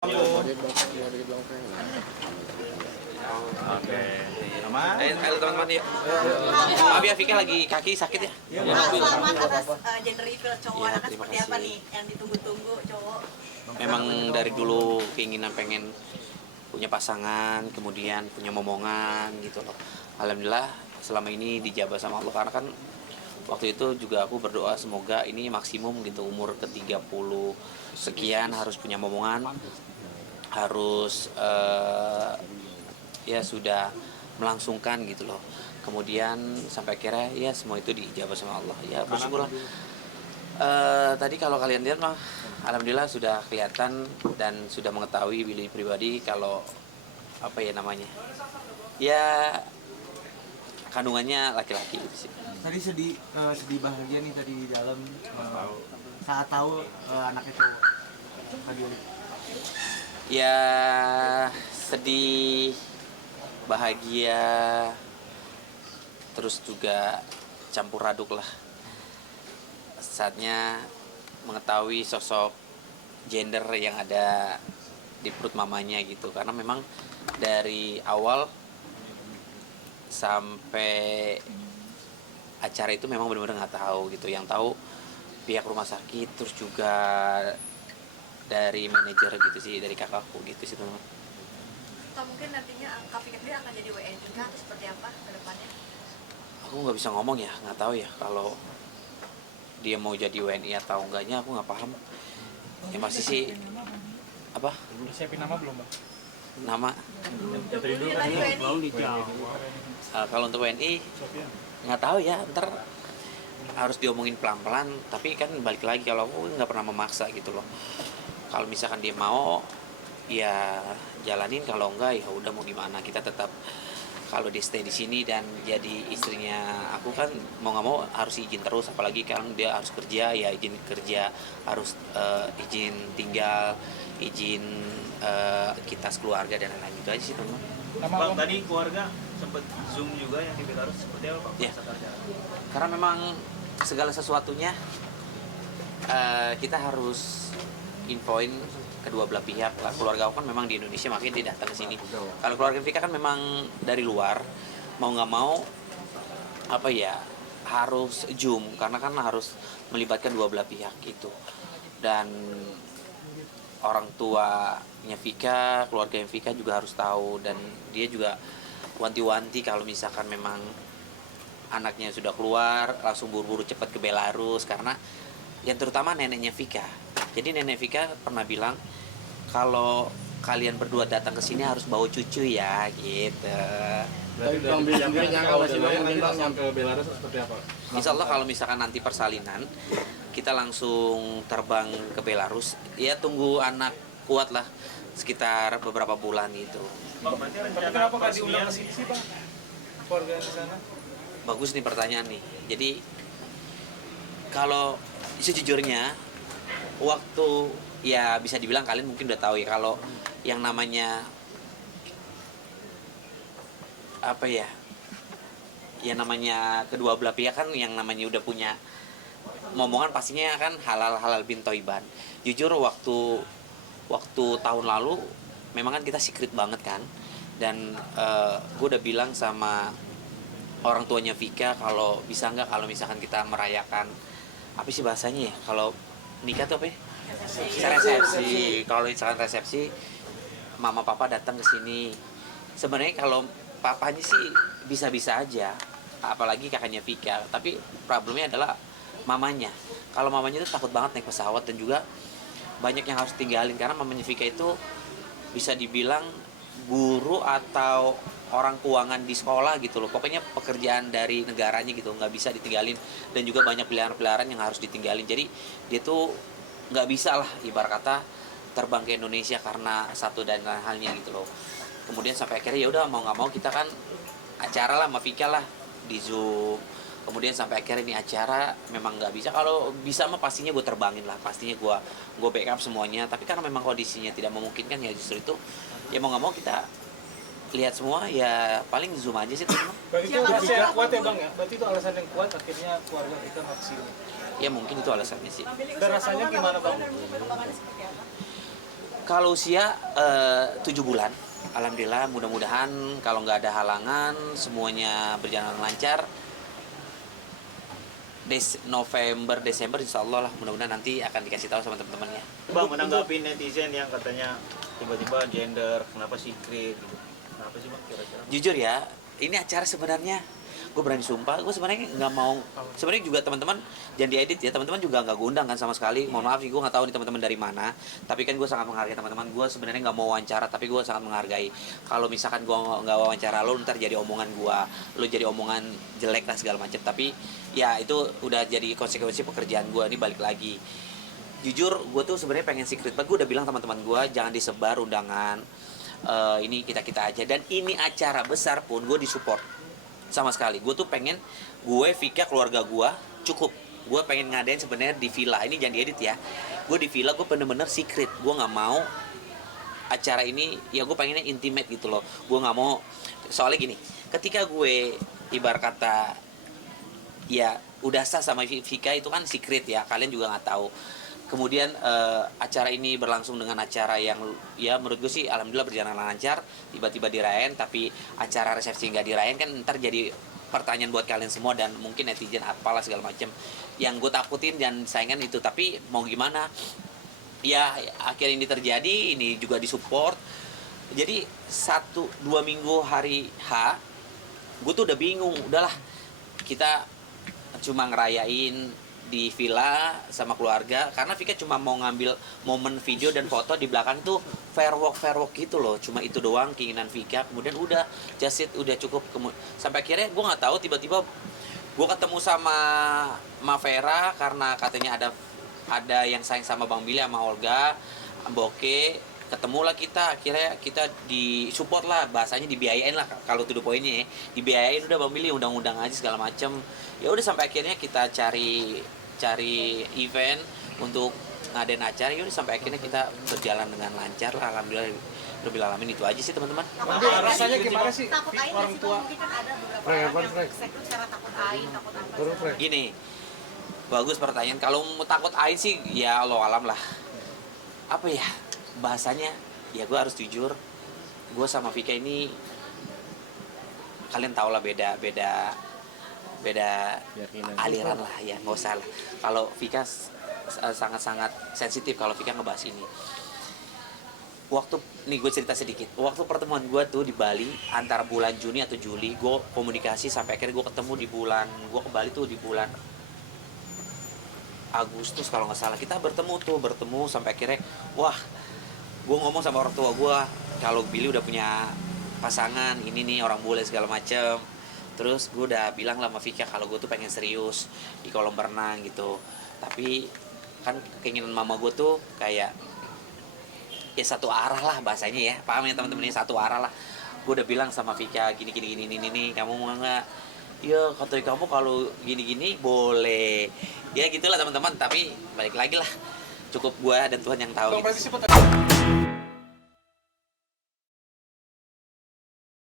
Oke. Halo teman-teman yuk. Maaf ya Vika lagi kaki sakit ya. Selamat atas gender reveal cowok Ya, anak terima seperti apa kasih. nih yang ditunggu-tunggu cowok. Memang dari dulu keinginan pengen punya pasangan, kemudian punya momongan gitu loh. Alhamdulillah selama ini dijabah sama Allah karena kan waktu itu juga aku berdoa semoga ini maksimum gitu umur ke-30 sekian harus punya momongan, harus ya sudah melangsungkan gitu loh. Kemudian sampai akhirnya ya semua itu diijabah sama Allah. Ya bersyukurlah. Tadi kalau kalian lihat mah alhamdulillah sudah kelihatan dan sudah mengetahui Billy pribadi kalau apa ya namanya. Ya kandungannya laki-laki gitu sih. Tadi sedih bahagia nih tadi di dalam saat tahu anaknya cowok. Tadi Ya sedih, bahagia, terus juga campur aduk lah. Saatnya mengetahui sosok gender yang ada di perut mamanya gitu, karena memang dari awal sampai acara itu memang benar-benar nggak tahu gitu. Yang tahu pihak rumah sakit, terus juga dari manajer gitu sih, dari kakakku gitu sih teman-teman. Atau mungkin nantinya Kak Fikri dia akan jadi WNI atau seperti apa ke depannya? Aku nggak bisa ngomong ya, nggak tahu ya kalau dia mau jadi WNI atau enggaknya, aku nggak paham. Yang pasti sih apa Udah siapin nama belum, Bang? nama Dari dulu kan WNI. kalau untuk WNI nggak tahu ya, ntar harus diomongin pelan-pelan. Tapi kan balik lagi, kalau aku nggak pernah memaksa gitu loh. Kalau misalkan dia mau ya jalanin, kalau enggak ya udah mau gimana. Kita tetap kalau dia stay di sini dan jadi istrinya aku kan mau nggak mau harus izin terus, apalagi kan dia harus kerja, ya izin kerja, harus izin tinggal, izin kita sekeluarga dan lain-lain. Itu aja sih teman-teman. Bang, tadi keluarga sempat zoom juga yang di Belarus, seperti apa Pak? Ya. Karena memang segala sesuatunya kita harus infoin kedua belah pihak lah. Keluarga aku kan memang di Indonesia, makanya dia datang ke sini. Kalau keluarga Vika kan memang dari luar, mau nggak mau apa ya harus zoom, karena kan harus melibatkan dua belah pihak gitu. Dan orang tuanya Vika, keluarga yang Vika juga harus tahu, dan dia juga wanti-wanti kalau misalkan memang anaknya sudah keluar langsung buru-buru cepat ke Belarus, karena yang terutama neneknya Vika. Jadi nenek Vika pernah bilang kalau kalian berdua datang ke sini harus bawa cucu ya gitu. Berarti udah nyangka masih Bang ke Belarus seperti apa? Insya Allah kalau misalkan nanti persalinan kita langsung terbang ke Belarus, ya tunggu anak kuat lah sekitar beberapa bulan gitu. Bang, berarti rencana kenapa nggak diundang ke sini sih, Bang? Keluarga di sana? Bagus nih pertanyaan nih. Jadi kalau sejujurnya waktu ya bisa dibilang kalian mungkin udah tahu ya, kalau yang namanya apa ya, yang namanya kedua belah pihak kan yang namanya udah punya momongan pastinya kan halal bin toiban. Jujur waktu tahun lalu memang kan kita secret banget kan, dan gue udah bilang sama orang tuanya Vika kalau bisa nggak kalau misalkan kita merayakan apa sih bahasanya ya, kalau nikah tuh apa ya? Resepsi. Kalau misalkan resepsi, mama papa datang ke sini. Sebenarnya kalau papanya sih bisa-bisa aja, apalagi kakaknya Vika. Tapi problemnya adalah mamanya. Kalau mamanya itu takut banget naik pesawat, dan juga banyak yang harus tinggalin karena mamanya Vika itu bisa dibilang guru atau orang keuangan di sekolah gitu loh. Pokoknya pekerjaan dari negaranya gitu, nggak bisa ditinggalin, dan juga banyak peliharaan-peliharaan yang harus ditinggalin. Jadi dia tuh nggak bisa lah ibarat kata terbang ke Indonesia karena satu dan lain halnya gitu loh. Kemudian sampai akhirnya ya udah mau nggak mau kita kan acara lah sama Vika lah di Zoom. Kemudian sampai akhirnya ini acara memang nggak bisa. Kalau bisa mah pastinya gue terbangin lah, pastinya gue backup semuanya. Tapi karena memang kondisinya tidak memungkinkan, ya justru itu ya mau nggak mau kita lihat semua, ya paling Zoom aja sih teman-teman. Berarti itu alasan yang kuat ya, Bang ya? Berarti itu alasan yang kuat akhirnya keluarga kita nggak kesini. Ya mungkin itu alasannya sih. Dan rasanya gimana, Bang? Perkembangannya seperti apa? Kalau usia 7 bulan, alhamdulillah, mudah-mudahan kalau nggak ada halangan semuanya berjalan lancar. November, Desember insya Allah lah, mudah-mudahan nanti akan dikasih tahu sama teman-temannya. Bang, menanggapi netizen yang katanya tiba-tiba gender, kenapa secret gitu. Kenapa sih Bang kira-kira? Jujur ya, ini acara sebenarnya gue berani sumpah, gue sebenarnya nggak mau. Sebenarnya juga teman-teman jangan diedit ya, teman-teman juga nggak gue undang kan sama sekali. Mohon maaf sih, gue nggak tahu nih teman-teman dari mana. Tapi kan gue sangat menghargai teman-teman. Gue sebenarnya nggak mau wawancara, tapi gue sangat menghargai. Kalau misalkan gue nggak wawancara lo, ntar jadi omongan gue, lo jadi omongan jelek lah segala macam. Tapi ya itu udah jadi konsekuensi pekerjaan gue. Ini balik lagi. Jujur, gue tuh sebenarnya pengen secret banget. Gue udah bilang teman-teman gue jangan disebar undangan. Ini kita aja. Dan ini acara besar pun gue disupport sama sekali. Gue tuh pengen Vika, keluarga gue cukup. Gue pengen ngadain sebenarnya di villa. Ini jangan diedit ya. Gue di villa, gue bener-bener secret. Gue nggak mau acara ini, ya gue pengennya intimate gitu loh. Gue nggak mau, soalnya gini, ketika gue ibarat kata ya udah sah sama Vika itu kan secret ya, kalian juga nggak tahu. Kemudian acara ini berlangsung dengan acara yang ya menurut gue sih alhamdulillah berjalan lancar. Tiba-tiba dirayain, tapi acara resepsi nggak dirayain kan ntar jadi pertanyaan buat kalian semua dan mungkin netizen apalah segala macam. Yang gue takutin dan saingan itu, tapi mau gimana? Ya akhirnya ini terjadi, ini juga disupport. Jadi 1-2 minggu hari H, gue tuh udah bingung. Udahlah, kita cuma ngerayain di villa sama keluarga, karena Vika cuma mau ngambil momen video dan foto di belakang tuh firework gitu loh, cuma itu doang keinginan Vika. Kemudian udah just it, udah cukup. Sampai akhirnya gue nggak tahu, tiba-tiba gue ketemu sama Mavera karena katanya ada yang sayang sama Bang Billy sama Olga Boke. Ketemulah kita, akhirnya kita disupport lah, bahasanya dibiayain lah kalau to the pointnya ya. Dibiayain udah Bang Billy, undang-undang aja segala macem. Ya udah sampai akhirnya kita cari event untuk ngadain acara. Ya udah sampai akhirnya kita berjalan dengan lancar lah, alhamdulillah. Rabbil alamin. Itu aja sih teman-teman. Rasanya gimana sih Takut ain orang sih, tua? mungkin kan ada beberapa orang yang sekut karena takut ain, takut apa. Gini, bagus pertanyaan. Kalau mau takut ain sih ya Allah alam lah. Apa ya bahasanya, ya gue harus jujur, gue sama Vika ini kalian tau lah beda aliran lah ya, nggak usah lah. Kalau Vika sangat-sangat sensitif kalau Vika ngebahas ini. Waktu nih gue cerita sedikit, waktu pertemuan gue tuh di Bali antara bulan Juni atau Juli, gue komunikasi sampai akhirnya gue ketemu gue ke Bali tuh di bulan Agustus kalau nggak salah. Kita bertemu sampai akhirnya wah, gue ngomong sama orang tua gue kalau Billy udah punya pasangan, ini nih orang bule segala macem. Terus gue udah bilang lah sama Vika kalau gue tuh pengen serius di kolam renang gitu. Tapi kan keinginan mama gue tuh kayak ya satu arah lah bahasanya ya, paham ya teman-teman, ini satu arah lah. Gue udah bilang sama Vika gini, kamu mau nggak? Ya kata kamu kalau gini boleh. Ya gitulah teman-teman, tapi balik lagi lah, cukup gue dan Tuhan yang tahu gitu.